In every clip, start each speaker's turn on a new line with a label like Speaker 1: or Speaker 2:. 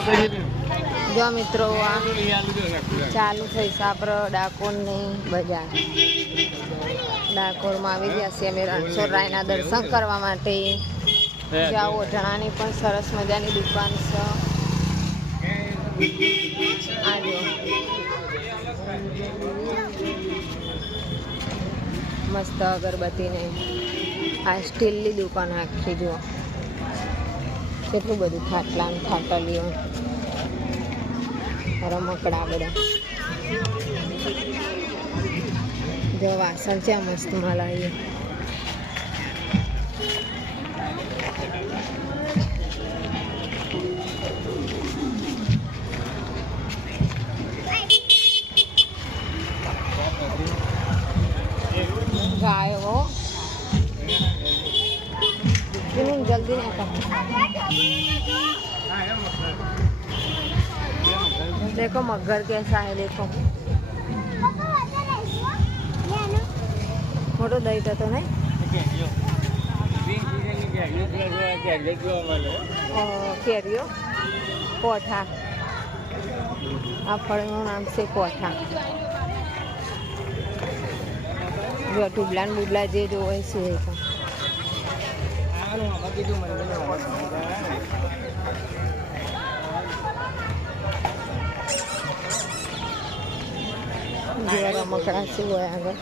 Speaker 1: જો મિત્રો, આ ચાલુ થઈ સાપરો ડાકોર ડાકોરની બજાર. ડાકોરમાં આવી ગયા છીએ અમે રણછોડરાયના દર્શન કરવા માટે. જ્યાં ઓઢણાની પણ સરસ મજાની દુકાન છે. મસ્ત અગરબત્તીને. આ સ્ટીલની દુકાન આખી જુઓ. કેટલું બધું ખાટલા ને ખાટલીઓ. રમકડા બધા જો વાસણ છે મસ્ત મળે ગાય. જલ્દી જલ્દી નાખો देखो मगर कैसा है देखो મોટો દહીં થતો નહીં અ, કેરીઓ કોઠા આ ફળનું નામ છે કોઠા જો ટુબલા ને બુબલા જે જોવે છે એ તો જેવા રમકડા શું હોય આગળ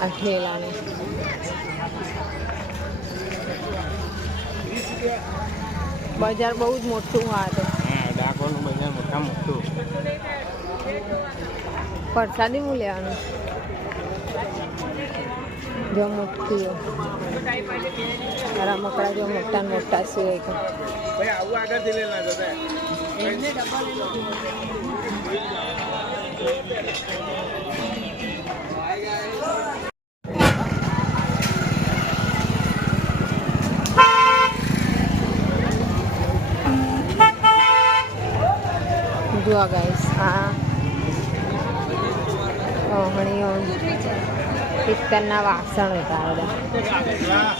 Speaker 1: આ ઠેલાનું બજાર બહુ જ મોટું આ તો.
Speaker 2: ડાકોરનું બજાર મોટા મોટું.
Speaker 1: પ્રસાદી હું લેવાનું? જો મોટી રમકડા જો મોટા મોટા શું હોય
Speaker 2: ભાઈ આવું આગળથી લેલા
Speaker 1: જો ગાઈસ આ ઓહણીઓ પિત્તરના વાસણ હતા આ બધા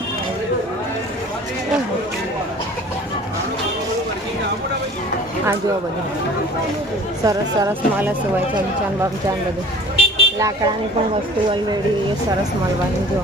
Speaker 1: આ જુઓ બધું. સરસ સરસ મળે છે હોય ચમચાન, બમચાન બધું. લાકડાની પણ વસ્તુ ઓલરેડી સરસ મળવાની જો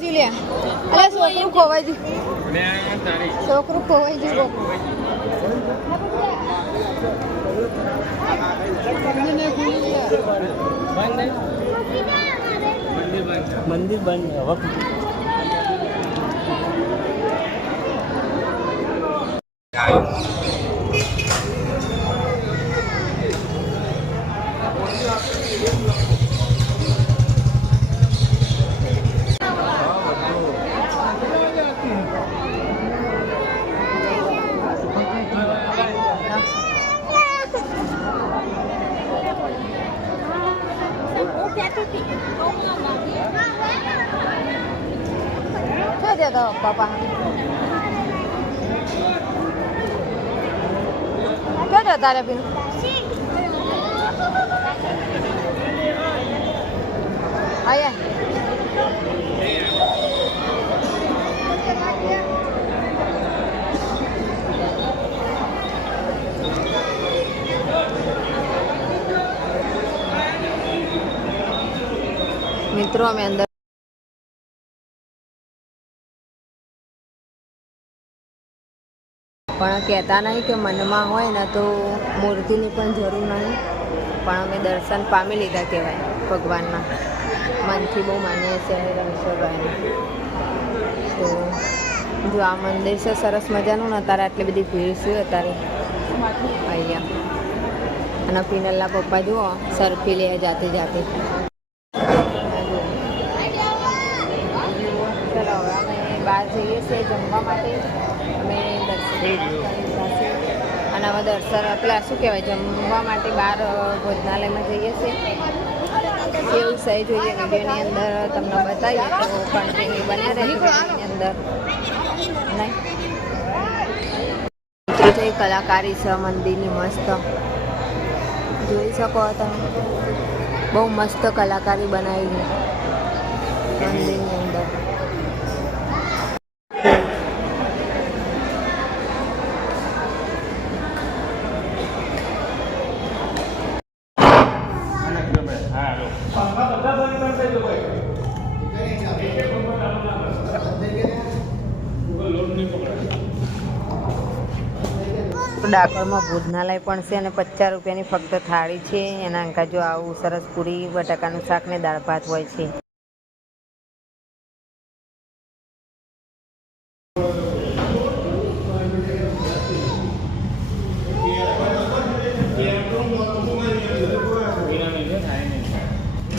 Speaker 1: જુલિયા. છોકરું ખોવાઈ ગયું. છોકરું ખોવાઈ ગયું.
Speaker 2: મંદિર બંધ. હવે
Speaker 1: ક્યાં જતો પપ્પા ક્યાં જતા રે બી આયા. મિત્રો અમે અંદર પણ કહેતા નહીં કે મનમાં હોય ને તો મૂર્તિની પણ જરૂર નહીં. પણ અમે દર્શન પામી લીધા કહેવાય ભગવાનના મનથી બહુ માનીએ છીએ રણછોડરાયને તો જો આ મંદિર છે, સરસ મજાનું ને અત્યારે આટલી બધી ભીડ છે અત્યારે. અહીંયા. અને પિનલના પપ્પા જુઓ સરફી લે જાતે જાતે. હવે અમે છે જમવા માટે અમે દર્શન કરવા લીધા છે અને હવે દર્શન, પેલા શું કહેવાય, જમવા માટે બહાર ભોજનાલયમાં જઈએ છીએ. કેવું સહી જોઈએ વિડીયોની અંદર, તમને બતાવીએ. તો કન્ટિન્યુ બને રહે અંદર. નહીં? કલાકારી છે, મંદિરની મસ્ત. જોઈ શકો તમે. બહુ મસ્ત કલાકારી બનાવી મંદિરની અંદર. ડાકોરમાં ભોજનાલય પણ છે અને પચાસ રૂપિયાની ફક્ત થાળી છે. એના અંકા જો આવું સરસ પૂરી, બટાકાનું શાક ને દાળ ભાત હોય છે.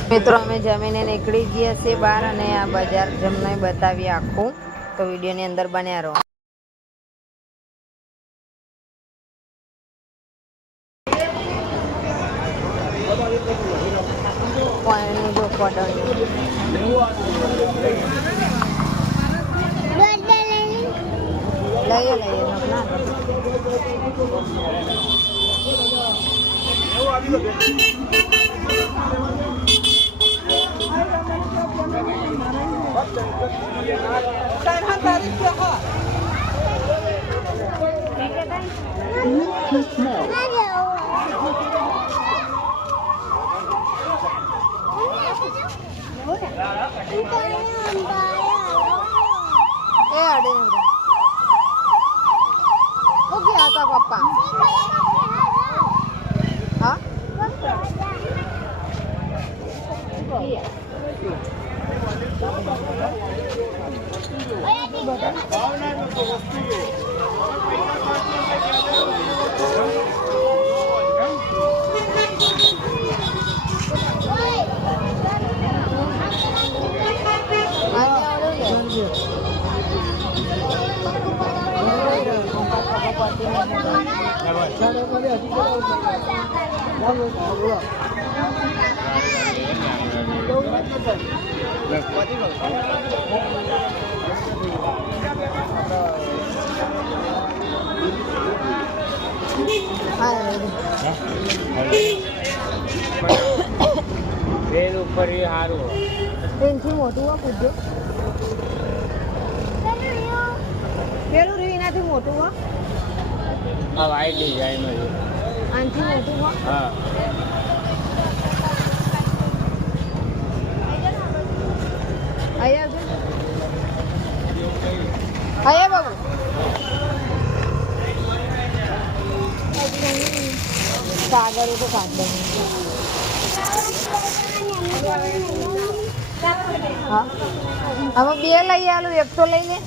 Speaker 1: મિત્રો, અમે જમીને નીકળી ગયા છીએ બહાર અને આ બજાર જમને બતાવીએ આખું. તો વિડીયોની અંદર બન્યા રહો. của đời đây là nộp lan Sen hatta bir şey yok. Ne kadar? Ne? લઈએ ના એ અડે ઓકે હતા પપ્પા હા
Speaker 2: વેલ ઉપર સારું
Speaker 1: એનાથી મોટું હો. પૂછજો પેલું રહ્યું એનાથી
Speaker 2: આ વાઈટ ડિઝાઇન
Speaker 1: આનાથી મોટું હો?
Speaker 2: હા.
Speaker 1: અહીંયા બાબુ સાગર તો કાઢ હા. હવે બે લઈ આલું એક તો લઈ લે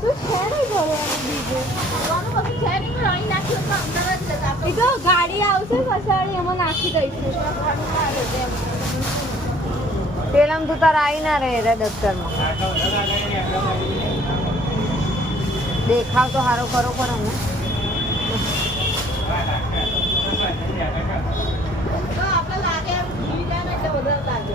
Speaker 1: કશું છે નહીં ભરવાનું બીજું
Speaker 3: એ તો ગાડી આવશે પછાડી એમાં નાખી દઈશું.
Speaker 1: તેલમ તું તાર આવી ના રહે રે દફતરમાં. દેખાવ તો સારો ખરો ખરો ને.
Speaker 3: આપણે લાગે એમ ભૂલી જાય ને એટલે વધારે લાગે.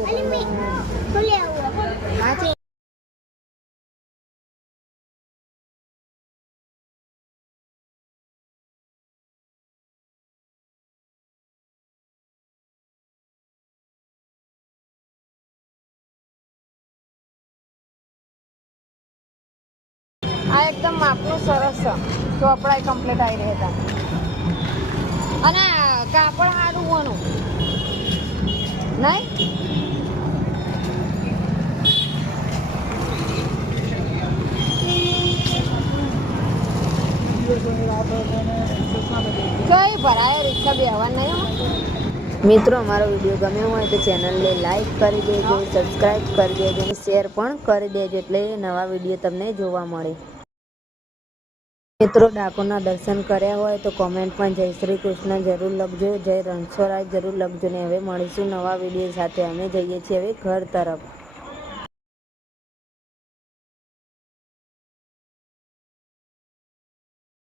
Speaker 1: આ એકદમ માપનું સરસ છે. ચોપડા કમ્પ્લીટ આવી રહ્યા હતા અને કાપડ સારું હોવાનું નહીં? કઈ ભરાય રિક્ષા બેહવા નહીં. મિત્રો અમારો વીડિયો ગમ્યો હોય તો ચેનલને લાઈક કરી દેજો સબસ્ક્રાઈબ કરી દેજો અને શેર પણ કરી દેજો એટલે નવા વીડિયો તમને જોવા મળે. મિત્રો ડાકોરના દર્શન કર્યા હોય તો કોમેન્ટમાં જય શ્રી કૃષ્ણ જરૂર લખજો, જય રણછોડરાય જરૂર લખજો ને હવે મળીશું નવા વીડિયો સાથે. અમે જઈએ છીએ હવે ઘર તરફ.